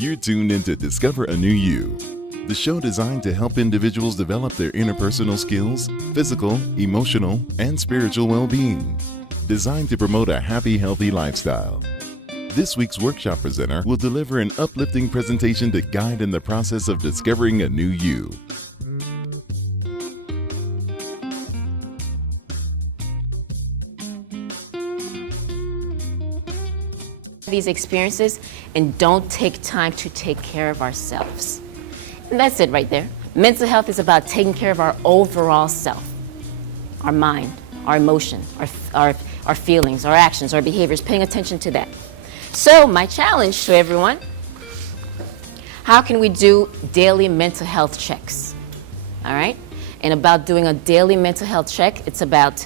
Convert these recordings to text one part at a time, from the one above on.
You're tuned in to Discover a New You, the show designed to help individuals develop their interpersonal skills, physical, emotional, and spiritual well-being, designed to promote a happy, healthy lifestyle. This week's workshop presenter will deliver an uplifting presentation to guide in the process of discovering a new you. These experiences and don't take time to take care of ourselves. And that's it right there. Mental health is about taking care of our overall self, our mind, our emotion, our feelings, our actions, our behaviors, paying attention to that. So my challenge to everyone, how can we do daily mental health checks? All right? And about doing a daily mental health check, it's about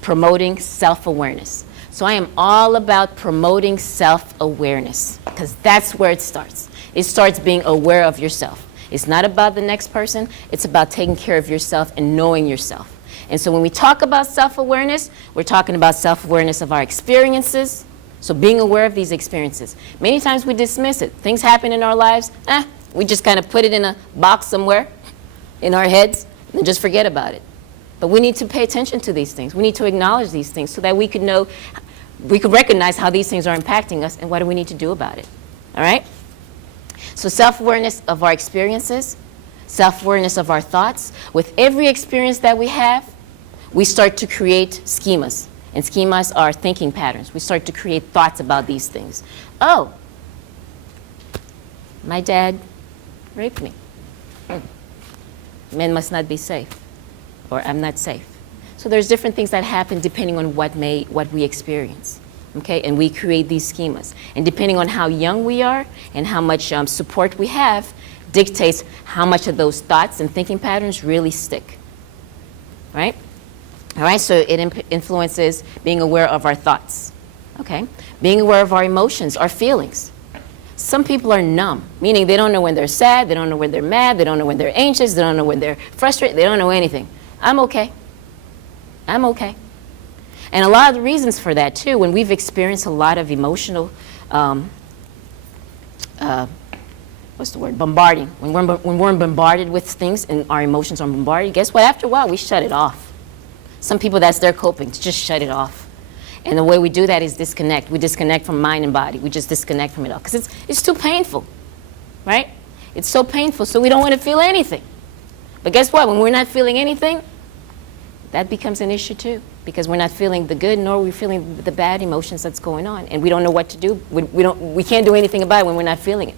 promoting self-awareness. So I am all about promoting self-awareness because that's where it starts. It starts being aware of yourself. It's not about the next person. It's about taking care of yourself and knowing yourself. And so when we talk about self-awareness, we're talking about self-awareness of our experiences. So being aware of these experiences. Many times we dismiss it. Things happen in our lives. We just kind of put it in a box somewhere in our heads and just forget about it. But we need to pay attention to these things. We need to acknowledge these things so that we could know, we could recognize how these things are impacting us and what do we need to do about it. All right? So self-awareness of our experiences, self-awareness of our thoughts. With every experience that we have, we start to create schemas. And schemas are thinking patterns. We start to create thoughts about these things. Oh, my dad raped me. Men must not be safe. Or I'm not safe. So there's different things that happen depending on what we experience, okay? And we create these schemas. And depending on how young we are and how much support we have dictates how much of those thoughts and thinking patterns really stick, right? All right, so it influences being aware of our thoughts, okay? Being aware of our emotions, our feelings. Some people are numb, meaning they don't know when they're sad, they don't know when they're mad, they don't know when they're anxious, they don't know when they're frustrated, they don't know anything. I'm okay. I'm okay. And a lot of the reasons for that, too, when we've experienced a lot of emotional, bombarding. When we're bombarded with things and our emotions are bombarded, guess what? After a while, we shut it off. Some people, that's their coping, to just shut it off. And the way we do that is disconnect. We disconnect from mind and body. We just disconnect from it all. Because it's too painful, right? It's so painful, so we don't want to feel anything. But guess what? When we're not feeling anything, that becomes an issue too, because we're not feeling the good nor we're feeling the bad emotions that's going on, and we don't know what to do. We can't do anything about it when we're not feeling it.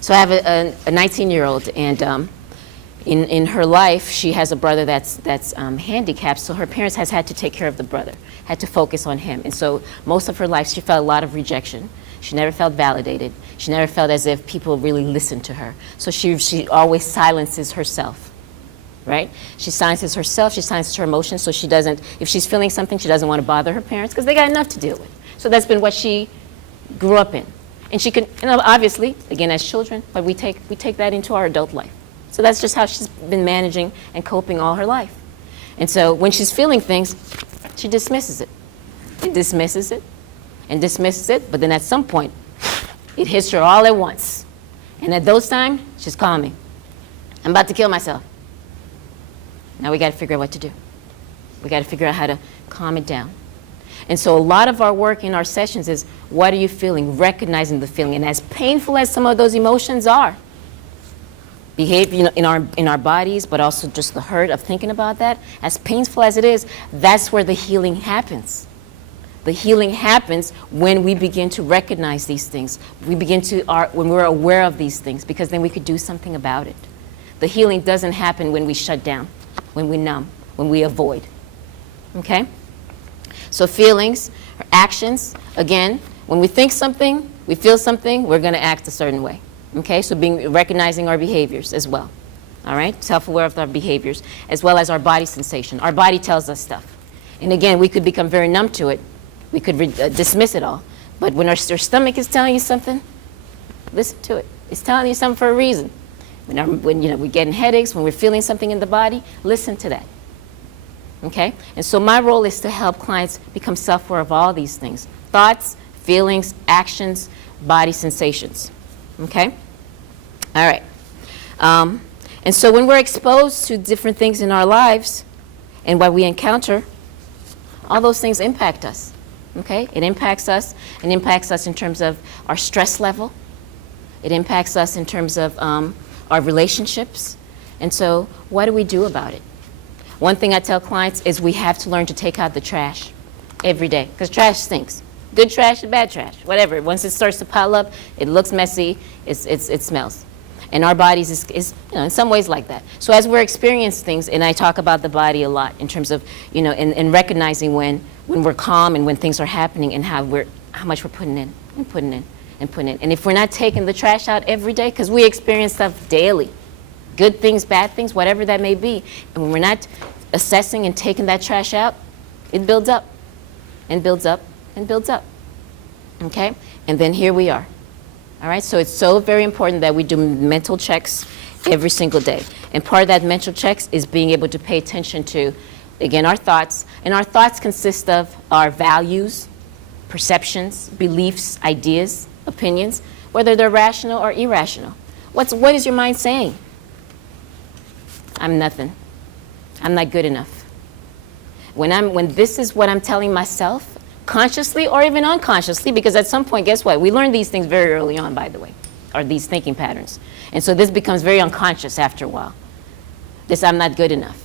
So I have a 19-year-old, and in her life, she has a brother that's handicapped, so her parents has had to take care of the brother, had to focus on him. And so most of her life, she felt a lot of rejection. She never felt validated. She never felt as if people really listened to her. So she always silences herself, right? She silences herself, she silences her emotions, so she doesn't, if she's feeling something, she doesn't want to bother her parents because they got enough to deal with. So that's been what she grew up in. And she could, obviously, again, as children, but we take that into our adult life. So that's just how she's been managing and coping all her life. And so when she's feeling things, she dismisses it. And dismisses it. And dismisses it, but then at some point, it hits her all at once. And at those times, she's calling me. I'm about to kill myself. Now we got to figure out what to do. We got to figure out how to calm it down. And so a lot of our work in our sessions is, what are you feeling? Recognizing the feeling. And as painful as some of those emotions are, behavior in our bodies, but also just the hurt of thinking about that, as painful as it is, that's where the healing happens. The healing happens when we begin to recognize these things. When we're aware of these things, because then we could do something about it. The healing doesn't happen when we shut down, when we numb, when we avoid. Okay? So feelings, actions, again, when we think something, we feel something, we're going to act a certain way. Okay? So recognizing our behaviors as well. All right? Self-aware of our behaviors, as well as our body sensation. Our body tells us stuff. And again, we could become very numb to it. We could dismiss it all. But when our stomach is telling you something, listen to it. It's telling you something for a reason. When we're getting headaches, when we're feeling something in the body, listen to that. Okay? And so my role is to help clients become self-aware of all these things. Thoughts, feelings, actions, body sensations. Okay? All right. And so when we're exposed to different things in our lives and what we encounter, all those things impact us. Okay? It impacts us. It impacts us in terms of our stress level. It impacts us in terms of our relationships. And so what do we do about it? One thing I tell clients is we have to learn to take out the trash every day, because trash stinks. Good trash and bad trash, whatever. Once it starts to pile up, it looks messy, it smells. And our bodies is in some ways like that. So as we're experiencing things, and I talk about the body a lot in terms of, in recognizing when we're calm and when things are happening and how much we're putting in and putting in and putting in. And if we're not taking the trash out every day, because we experience stuff daily, good things, bad things, whatever that may be, and when we're not assessing and taking that trash out, it builds up and builds up and builds up. Okay? And then here we are. All right? So it's so very important that we do mental checks every single day. And part of that mental checks is being able to pay attention to, again, our thoughts. And our thoughts consist of our values, perceptions, beliefs, ideas, opinions, whether they're rational or irrational. What is your mind saying? I'm nothing. I'm not good enough. When this is what I'm telling myself, consciously or even unconsciously, because at some point, guess what? We learn these things very early on, by the way, or these thinking patterns. And so this becomes very unconscious after a while. This, I'm not good enough.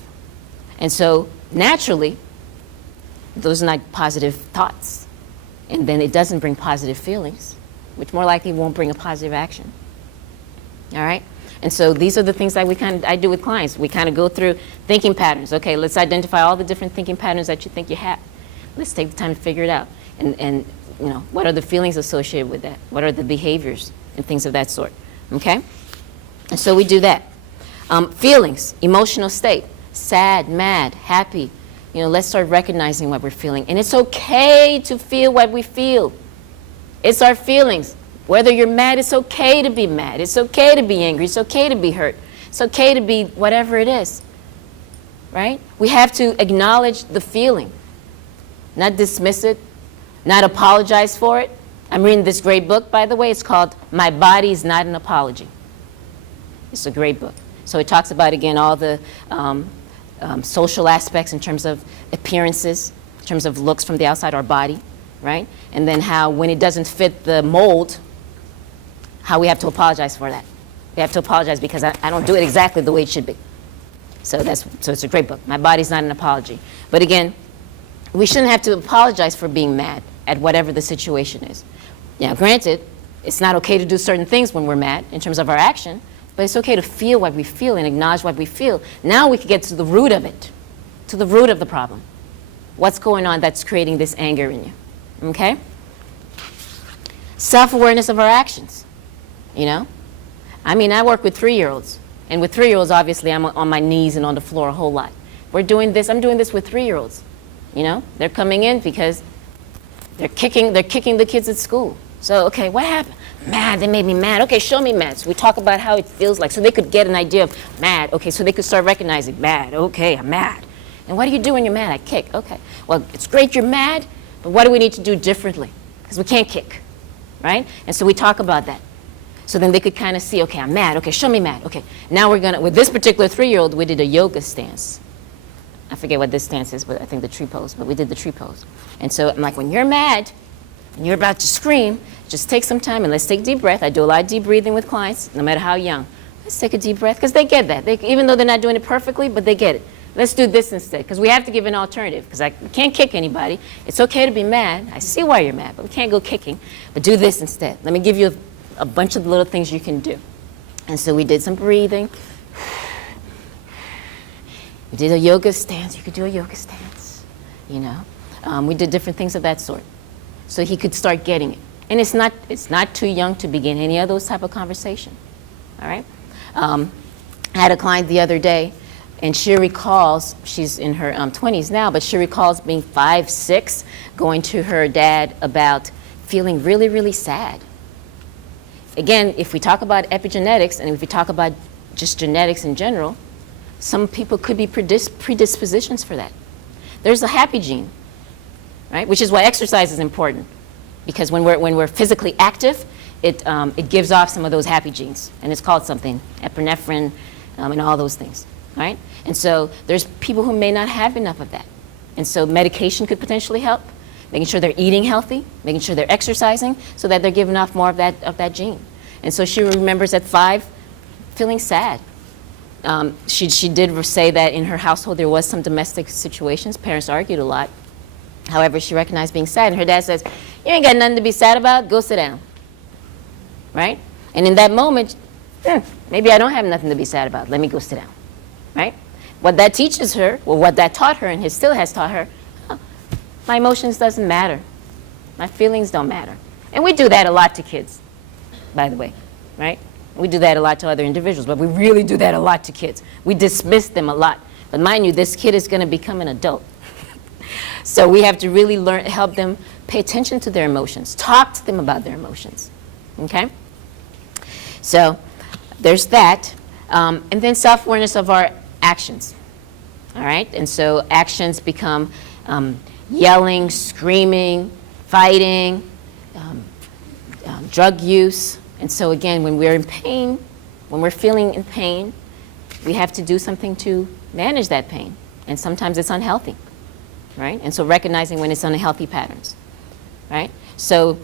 And so naturally, those are not positive thoughts. And then it doesn't bring positive feelings, which more likely won't bring a positive action. All right? And so these are the things that I do with clients. We kind of go through thinking patterns. Okay, let's identify all the different thinking patterns that you think you have. Let's take the time to figure it out. And what are the feelings associated with that? What are the behaviors and things of that sort? Okay? And so we do that. Feelings, emotional state, sad, mad, happy. Let's start recognizing what we're feeling. And it's okay to feel what we feel. It's our feelings. Whether you're mad, it's okay to be mad. It's okay to be angry. It's okay to be hurt. It's okay to be whatever it is. Right? We have to acknowledge the feeling, not dismiss it, not apologize for it. I'm reading this great book, by the way. It's called My Body is Not an Apology. It's a great book. So it talks about, again, all the social aspects in terms of appearances, in terms of looks from the outside, our body, right? And then how when it doesn't fit the mold, how we have to apologize for that. We have to apologize because I don't do it exactly the way it should be. So it's a great book. My Body's Not an Apology. But again, we shouldn't have to apologize for being mad at whatever the situation is. Now, granted, it's not okay to do certain things when we're mad in terms of our action, but it's okay to feel what we feel and acknowledge what we feel. Now we can get to the root of it, to the root of the problem. What's going on that's creating this anger in you? Okay? Self-awareness of our actions. I work with 3-year-olds. And with 3-year-olds, obviously, I'm on my knees and on the floor a whole lot. I'm doing this with 3-year-olds. They're coming in because they're kicking the kids at school. So, okay, what happened? Mad, they made me mad. Okay, show me mad. So we talk about how it feels like, so they could get an idea of mad. Okay, so they could start recognizing mad. Okay, I'm mad. And what do you do when you're mad? I kick. Okay, well, it's great you're mad, but what do we need to do differently? Because we can't kick, right? And so we talk about that. So then they could kind of see, okay, I'm mad. Okay, show me mad. Okay, now with this particular 3-year-old, we did a yoga stance. I forget what this stance is, but I think the tree pose, but we did the tree pose. And so I'm like, when you're mad and you're about to scream, just take some time and let's take a deep breath. I do a lot of deep breathing with clients, no matter how young. Let's take a deep breath, because they get that. Even though they're not doing it perfectly, but they get it. Let's do this instead, because we have to give an alternative, because we can't kick anybody. It's okay to be mad. I see why you're mad, but we can't go kicking. But do this instead. Let me give you a bunch of little things you can do. And so we did some breathing. We did a yoga stance. You could do a yoga stance, We did different things of that sort. So he could start getting it. And it's not too young to begin any of those type of conversation, all right? I had a client the other day, and she recalls, she's in her 20s now, but she recalls being 5, 6, going to her dad about feeling really, really sad. Again, if we talk about epigenetics, and if we talk about just genetics in general, some people could be predispositions for that. There's a happy gene, right? Which is why exercise is important. Because when we're physically active, it gives off some of those happy genes, and it's called something, epinephrine, and all those things, right? And so there's people who may not have enough of that. And so medication could potentially help, making sure they're eating healthy, making sure they're exercising, so that they're giving off more of that gene. And so she remembers at 5 feeling sad. She did say that in her household there was some domestic situations. Parents argued a lot. However, she recognized being sad, and her dad says, "You ain't got nothing to be sad about, go sit down." Right? And in that moment, maybe I don't have nothing to be sad about, let me go sit down. Right? What that teaches her, or what that taught her, and it still has taught her, my emotions doesn't matter. My feelings don't matter. And we do that a lot to kids, by the way, right? We do that a lot to other individuals, but we really do that a lot to kids. We dismiss them a lot. But mind you, this kid is going to become an adult. So we have to really help them pay attention to their emotions, talk to them about their emotions, okay? So there's that. And then self-awareness of our actions, all right? And so actions become yelling, screaming, fighting, drug use. And so again, when we're in pain, when we're feeling in pain, we have to do something to manage that pain. And sometimes it's unhealthy, right? And so recognizing when it's unhealthy patterns, right? So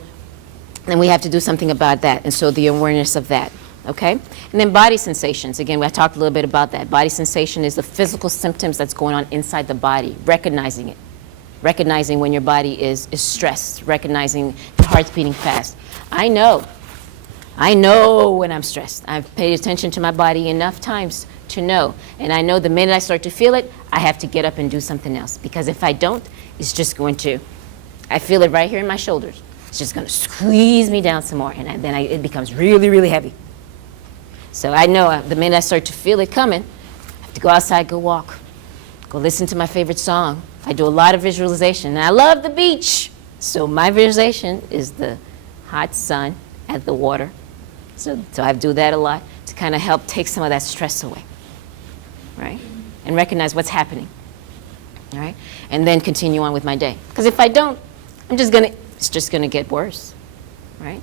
then we have to do something about that. And so the awareness of that, okay? And then body sensations. Again, I talked a little bit about that. Body sensation is the physical symptoms that's going on inside the body, recognizing it. Recognizing when your body is stressed, recognizing the heart's beating fast. I know when I'm stressed. I've paid attention to my body enough times to know. And I know the minute I start to feel it, I have to get up and do something else. Because if I don't, it's just going to, I feel it right here in my shoulders. It's just going to squeeze me down some more. And then it becomes really, really heavy. So I know the minute I start to feel it coming, I have to go outside, go walk, go listen to my favorite song. I do a lot of visualization. And I love the beach. So my visualization is the hot sun at the water. So I do that a lot to kind of help take some of that stress away, right? And recognize what's happening, all right? And then continue on with my day. Because if I don't, it's just gonna get worse, right?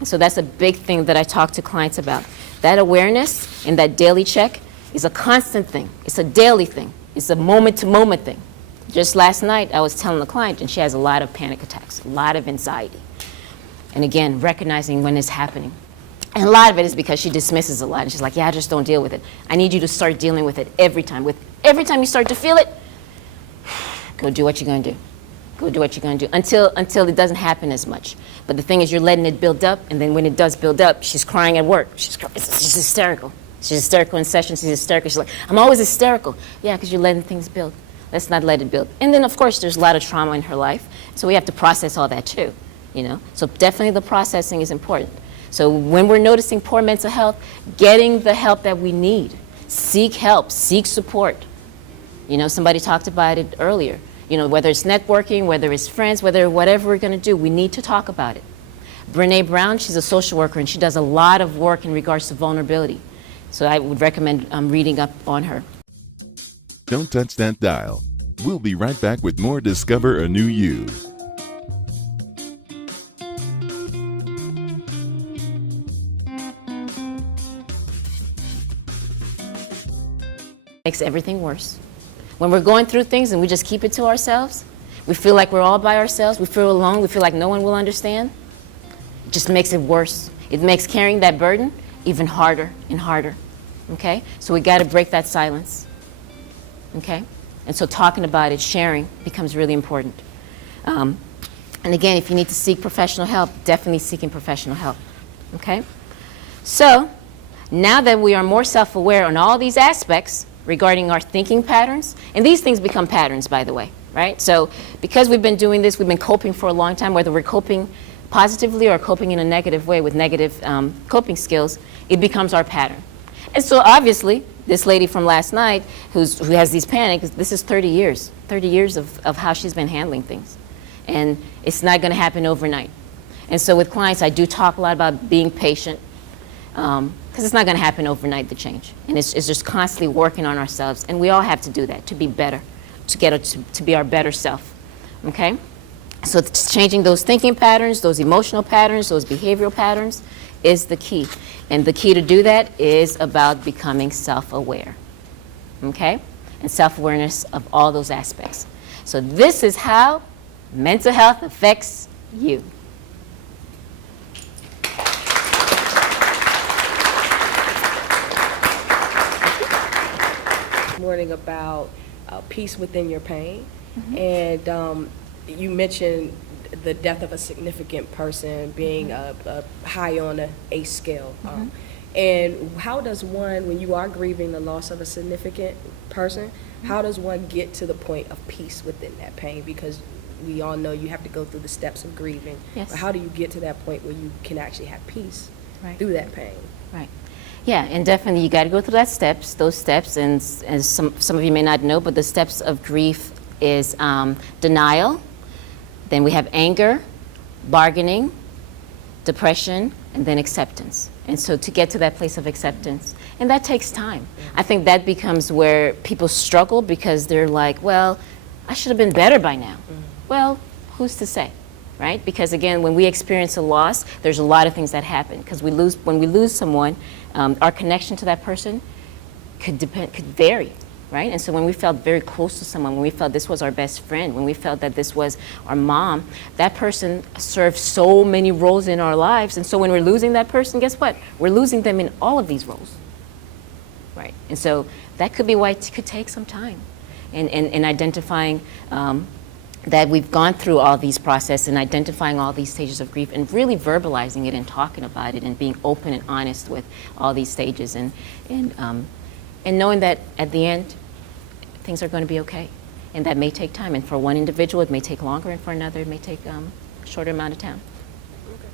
And so that's a big thing that I talk to clients about. That awareness and that daily check is a constant thing. It's a daily thing. It's a moment-to-moment thing. Just last night, I was telling the client, and she has a lot of panic attacks, a lot of anxiety. And again, recognizing when it's happening. And a lot of it is because she dismisses a lot. And she's like, yeah, I just don't deal with it. I need you to start dealing with it every time. Every time you start to feel it, go do what you're going to do. Go do what you're going to do until it doesn't happen as much. But the thing is, you're letting it build up. And then when it does build up, she's crying at work. She's hysterical. She's hysterical in session. She's hysterical. She's like, I'm always hysterical. Yeah, because you're letting things build. Let's not let it build. And then, of course, there's a lot of trauma in her life. So we have to process all that, too. You know? So definitely the processing is important. So when we're noticing poor mental health, getting the help that we need. Seek help, seek support. You know, somebody talked about it earlier. You know, whether it's networking, whether it's friends, whatever we're going to do, we need to talk about it. Brene Brown, she's a social worker, and she does a lot of work in regards to vulnerability. So I would recommend reading up on her. Don't touch that dial. We'll be right back with more Discover a New You. Makes everything worse. When we're going through things and we just keep it to ourselves, we feel like we're all by ourselves, we feel alone, we feel like no one will understand. It just makes it worse. It makes carrying that burden even harder and harder, okay? So we gotta break that silence, okay? And so talking about it, sharing, becomes really important. And again, if you need to seek professional help, definitely seeking professional help, okay? So now that we are more self-aware on all these aspects regarding our thinking patterns, and these things become patterns, by the way, right? So because we've been doing this, we've been coping for a long time, whether we're coping positively or coping in a negative way with negative coping skills, it becomes our pattern. And so obviously, this lady from last night who has these panics, this is 30 years of how she's been handling things. And it's not gonna happen overnight. And so with clients, I do talk a lot about being patient, because it's not going to happen overnight, the change. And it's just constantly working on ourselves. And we all have to do that to be better, to be our better self, okay? So it's changing those thinking patterns, those emotional patterns, those behavioral patterns is the key. And the key to do that is about becoming self-aware, okay? And self-awareness of all those aspects. So this is how mental health affects you. Morning about peace within your pain, and you mentioned the death of a significant person being high on a ACE scale. And how does one, when you are grieving the loss of a significant person, how does one get to the point of peace within that pain? Because we all know you have to go through the steps of grieving. Yes. But how do you get to that point where you can actually have peace Right. through that pain? Right. Yeah, and definitely you got to go through those steps, and as some of you may not know, but the steps of grief is denial, then we have anger, bargaining, depression, and then acceptance. And so to get to that place of acceptance, and that takes time. I think that becomes where people struggle because they're like, well, I should have been better by now. Well, who's to say? Right? Because again, when we experience a loss, there's a lot of things that happen. Because when we lose someone, our connection to that person could vary, right? And so when we felt very close to someone, when we felt this was our best friend, when we felt that this was our mom, that person served so many roles in our lives. And so when we're losing that person, guess what? We're losing them in all of these roles, right? And so that could be why it could take some time in identifying that we've gone through all these processes and identifying all these stages of grief and really verbalizing it and talking about it and being open and honest with all these stages and knowing that at the end things are going to be okay, and that may take time, and for one individual it may take longer, and for another it may take a shorter amount of time.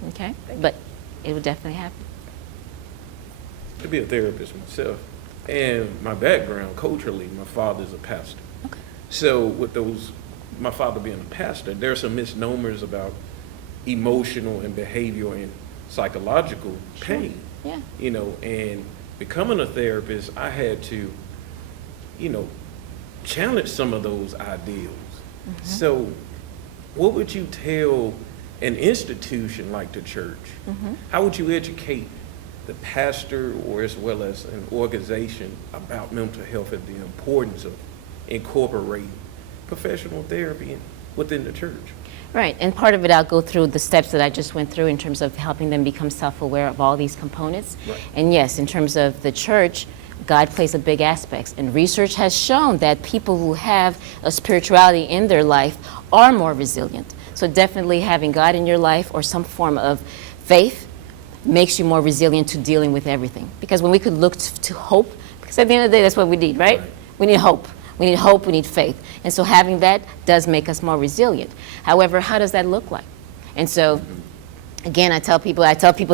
Okay, but it will definitely happen. To be a therapist myself, and my background culturally, my father's a pastor. Okay. So with my father being a pastor, there are some misnomers about emotional and behavioral and psychological pain. Yeah. And becoming a therapist, I had to, challenge some of those ideals. So what would you tell an institution like the church? How would you educate the pastor or as well as an organization about mental health and the importance of incorporating professional therapy within the church? Right, and part of it I'll go through the steps that I just went through in terms of helping them become self-aware of all these components. Right. And yes, in terms of the church, God plays a big aspect. And research has shown that people who have a spirituality in their life are more resilient. So definitely having God in your life or some form of faith makes you more resilient to dealing with everything. Because when we could look to hope, because at the end of the day, that's what we need, right? We need hope. We need hope, we need faith. And so having that does make us more resilient. However, how does that look like? And so, again, I tell people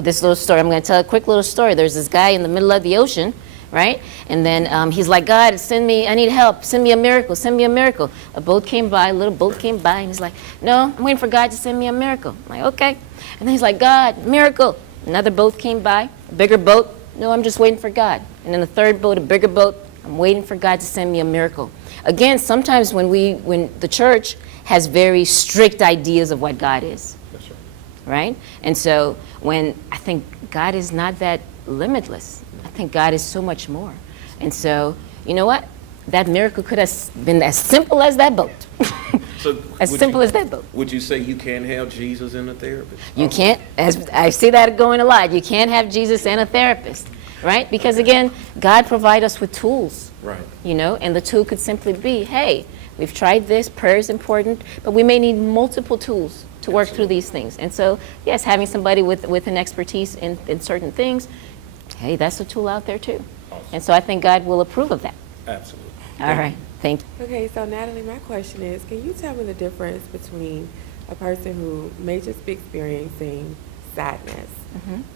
this little story. I'm going to tell a quick little story. There's this guy in the middle of the ocean, right? And then he's like, God, I need help. Send me a miracle. Send me a miracle. A boat came by, a little boat came by, and he's like, no, I'm waiting for God to send me a miracle. I'm like, okay. And then he's like, God, miracle. Another boat came by, a bigger boat. No, I'm just waiting for God. And then the third boat, a bigger boat. I'm waiting for God to send me a miracle. Again, sometimes when the church has very strict ideas of what God is, That's right. right? And so when I think God is not that limitless, I think God is so much more. And so, you know what? That miracle could have been as simple as that boat. So as simple as that boat. Would you say you can't have Jesus and a therapist? You can't, as I see that going a lot, you can't have Jesus and a therapist, right? Because again, God provides us with tools. Right. And the tool could simply be, hey, we've tried this, prayer is important, but we may need multiple tools to work through these things. And so, yes, having somebody with an expertise in certain things, hey, that's a tool out there too. Awesome. And so I think God will approve of that. Absolutely. All right, thank you. Okay, so Natalie, my question is, can you tell me the difference between a person who may just be experiencing sadness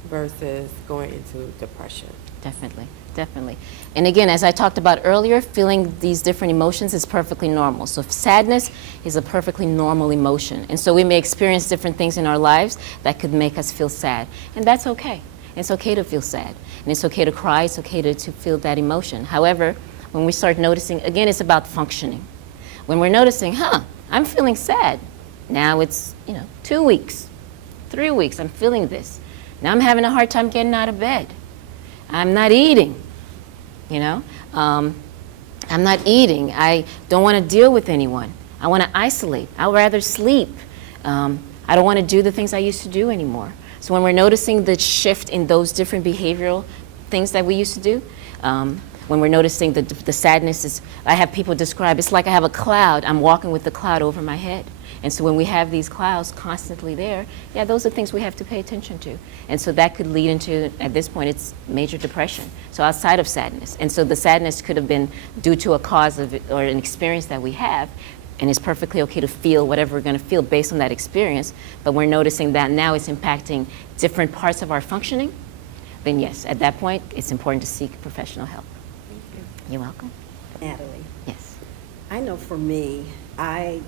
versus going into depression? Definitely. And again, as I talked about earlier, feeling these different emotions is perfectly normal. So sadness is a perfectly normal emotion. And so we may experience different things in our lives that could make us feel sad. And that's okay. It's okay to feel sad. And it's okay to cry. It's okay to feel that emotion. However, when we start noticing, again, it's about functioning. When we're noticing, I'm feeling sad. Now it's, 2 weeks, 3 weeks, I'm feeling this. Now I'm having a hard time getting out of bed. I'm not eating, I'm not eating. I don't want to deal with anyone. I want to isolate. I'd rather sleep. I don't want to do the things I used to do anymore. So when we're noticing the shift in those different behavioral things that we used to do, when we're noticing the sadness, I have people describe, it's like I have a cloud, I'm walking with the cloud over my head. And so when we have these clouds constantly there, yeah, those are things we have to pay attention to. And so that could lead into, at this point, it's major depression. So outside of sadness. And so the sadness could have been due to a cause of it or an experience that we have, and it's perfectly okay to feel whatever we're going to feel based on that experience, but we're noticing that now it's impacting different parts of our functioning, then yes, at that point, it's important to seek professional help. Thank you. You're welcome. Natalie, Yes. I know for me, I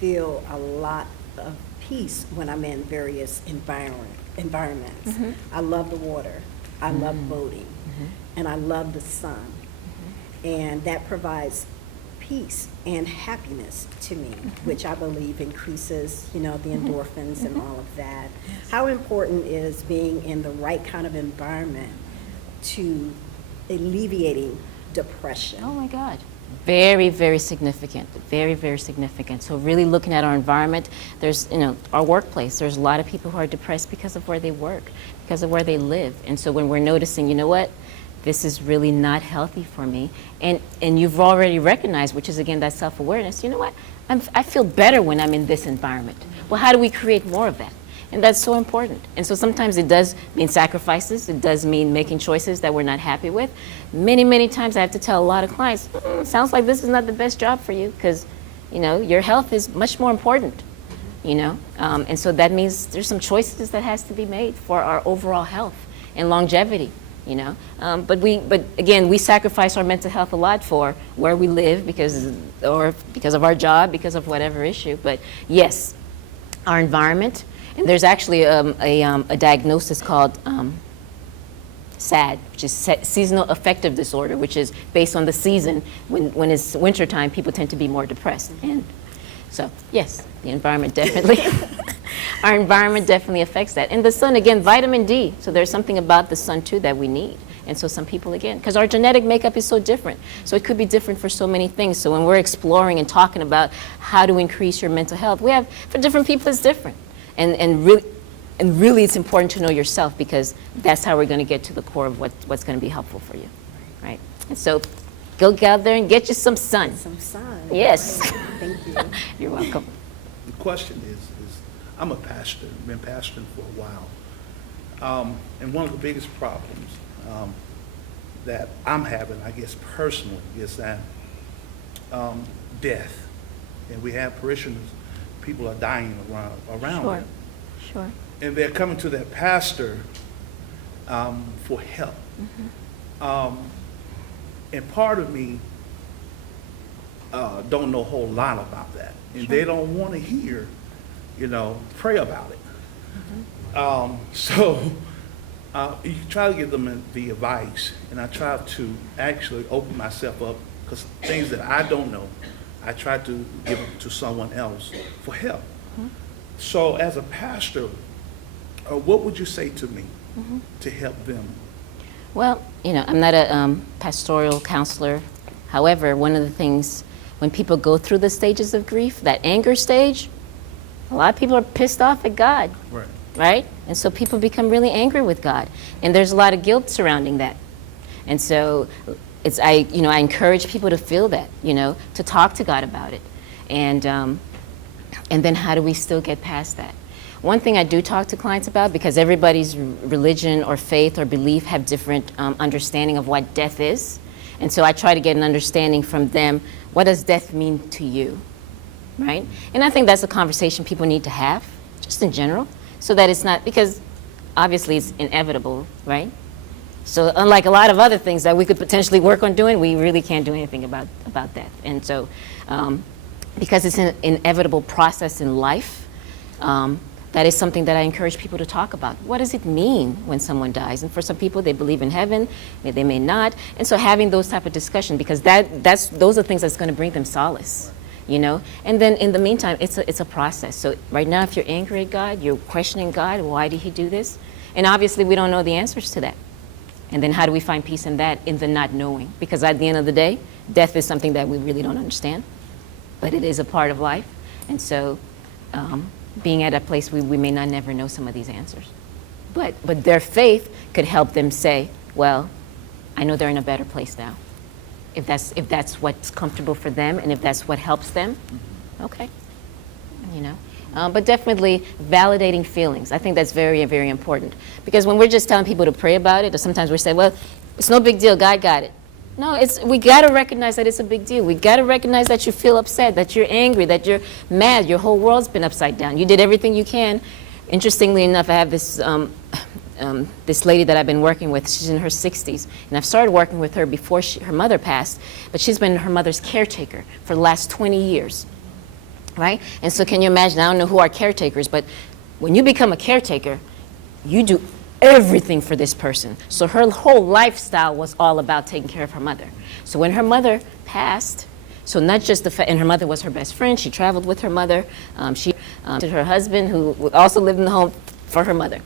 feel a lot of peace when I'm in various environments. I love the water, I love boating, and I love the sun. And that provides peace and happiness to me, which I believe increases, the endorphins and all of that. How important is being in the right kind of environment to alleviating depression? Oh my God. Very, very significant. Very, very significant. So really looking at our environment, there's, our workplace, there's a lot of people who are depressed because of where they work, because of where they live. And so when we're noticing, you know what, this is really not healthy for me, and you've already recognized, which is again that self-awareness, you know what, I feel better when I'm in this environment. Well, how do we create more of that? And that's so important. And so sometimes it does mean sacrifices. It does mean making choices that we're not happy with. Many, many times I have to tell a lot of clients, sounds like this is not the best job for you because, your health is much more important, And so that means there's some choices that has to be made for our overall health and longevity, But again, we sacrifice our mental health a lot for where we live because of our job, because of whatever issue. But yes, our environment. And there's actually a diagnosis called SAD, which is seasonal affective disorder, which is based on the season. When it's wintertime, people tend to be more depressed. And so, yes, the environment definitely, our environment definitely affects that. And the sun, again, vitamin D. So there's something about the sun, too, that we need. And so some people, again, because our genetic makeup is so different. So it could be different for so many things. So when we're exploring and talking about how to increase your mental health, for different people, it's different. And really it's important to know yourself because that's how we're going to get to the core of what's going to be helpful for you, right? And so go out there and get you some sun. Some sun. Yes. Right. Thank you. You're welcome. The question is I'm a pastor, been pastoring for a while. And one of the biggest problems that I'm having, I guess personally, is that death. And we have parishioners, people are dying around Sure. them. Sure. And they're coming to their pastor for help. And part of me don't know a whole lot about that. And they don't want to hear, pray about it. So you try to give them the advice, and I try to actually open myself up, because things that I don't know, I try to give them to someone else for help. So as a pastor, what would you say to me to help them? Well, I'm not a pastoral counselor. However, one of the things, when people go through the stages of grief, that anger stage, a lot of people are pissed off at God, right? And so people become really angry with God. And there's a lot of guilt surrounding that. And so I encourage people to feel that, to talk to God about it. And then how do we still get past that? One thing I do talk to clients about, because everybody's religion or faith or belief have different understanding of what death is. And so I try to get an understanding from them, what does death mean to you, right? And I think that's a conversation people need to have, just in general, so that it's not, because obviously it's inevitable, right? So unlike a lot of other things that we could potentially work on doing, we really can't do anything about death. And so because it's an inevitable process in life, that is something that I encourage people to talk about. What does it mean when someone dies? And for some people, they believe in heaven, they may not. And so having those type of discussions, because those are things that's going to bring them solace. you know? And then in the meantime, it's a process. So right now, if you're angry at God, you're questioning God, why did he do this? And obviously we don't know the answers to that. And then how do we find peace in that, in the not knowing? Because at the end of the day, death is something that we really don't understand, but it is a part of life. And so being at a place we may not never know some of these answers. But their faith could help them say, well, I know they're in a better place now. If that's what's comfortable for them and if that's what helps them, okay, you know. But definitely validating feelings. I think that's very, very important. Because when we're just telling people to pray about it, or sometimes we say, well, it's no big deal, God got it. No, we got to recognize that it's a big deal. We got to recognize that you feel upset, that you're angry, that you're mad. Your whole world's been upside down. You did everything you can. Interestingly enough, I have this this lady that I've been working with. She's in her 60s, and I've started working with her before her mother passed, but she's been her mother's caretaker for the last 20 years, right? And so can you imagine, I don't know who are caretakers, but when you become a caretaker, you do everything for this person. So her whole lifestyle was all about taking care of her mother. So when her mother passed, so not just and her mother was her best friend, she traveled with her mother, she did her husband, who also lived in the home for her mother.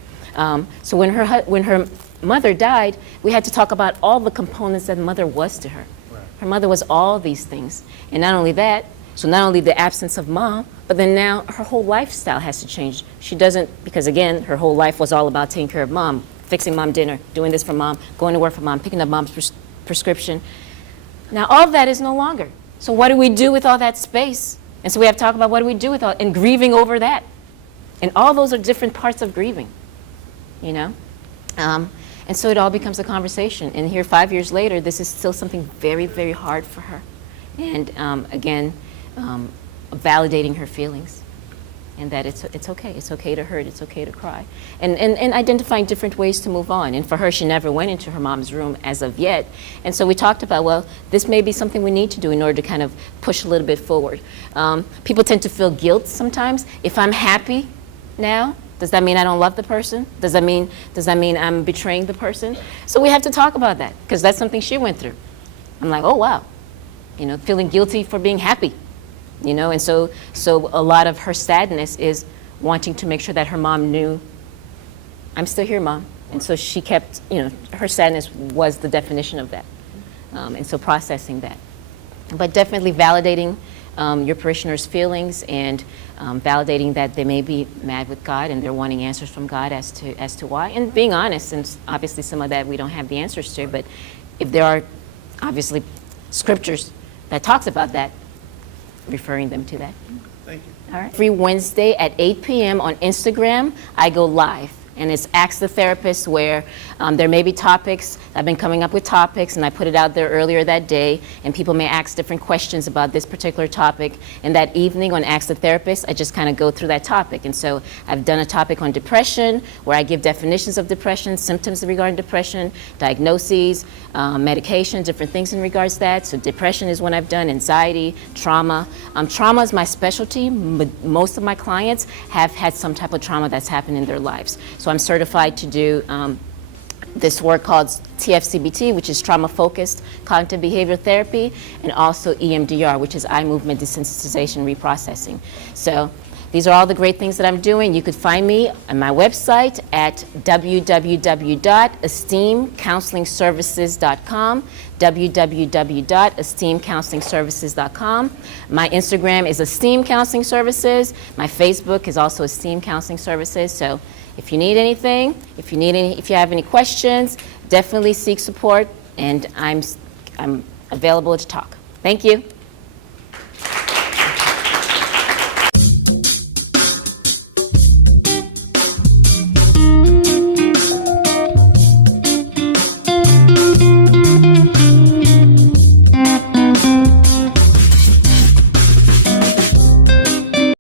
So when her mother died, we had to talk about all the components that mother was to her. Right. Her mother was all these things. And not only that, so not only the absence of mom, but then now her whole lifestyle has to change. She doesn't, because again, her whole life was all about taking care of mom, fixing mom dinner, doing this for mom, going to work for mom, picking up mom's prescription. Now all of that is no longer. So what do we do with all that space? And so we have to talk about what do we do with all, and grieving over that. And all those are different parts of grieving, you know? And so it all becomes a conversation. And here 5 years later, this is still something very, very hard for her. And again, validating her feelings, and that it's okay. It's okay to hurt. It's okay to cry, and identifying different ways to move on. And for her, she never went into her mom's room as of yet. And so we talked about, well, this may be something we need to do in order to kind of push a little bit forward. People tend to feel guilt sometimes. If I'm happy now, does that mean I don't love the person? Does that mean I'm betraying the person? So we have to talk about that, because that's something she went through. I'm like, oh wow, you know, feeling guilty for being happy. You know, and so a lot of her sadness is wanting to make sure that her mom knew, I'm still here, Mom. And so she kept, you know, her sadness was the definition of that. And so processing that. But definitely validating your parishioners' feelings, and validating that they may be mad with God and they're wanting answers from God as to why. And being honest, and obviously some of that we don't have the answers to, but if there are obviously scriptures that talks about that, referring them to that. Thank you. All right. Every Wednesday at 8 p.m. on Instagram, I go live. And it's Ask the Therapist, where there may be topics. I've been coming up with topics, and I put it out there earlier that day, and people may ask different questions about this particular topic. And that evening on Ask the Therapist, I just kind of go through that topic. And so I've done a topic on depression, where I give definitions of depression, symptoms regarding depression, diagnoses, medication, different things in regards to that. So depression is one I've done, anxiety, trauma. Trauma is my specialty. Most of my clients have had some type of trauma that's happened in their lives. So I'm certified to do this work called TFCBT, which is trauma-focused cognitive behavioral therapy, and also EMDR, which is eye movement desensitization reprocessing. So these are all the great things that I'm doing. You could find me on my website at www.esteemcounselingservices.com, www.esteemcounselingservices.com. My Instagram is Esteem Counseling Services. My Facebook is also Esteem Counseling Services. So if you need anything, if you have any questions, definitely seek support, and I'm available to talk. Thank you.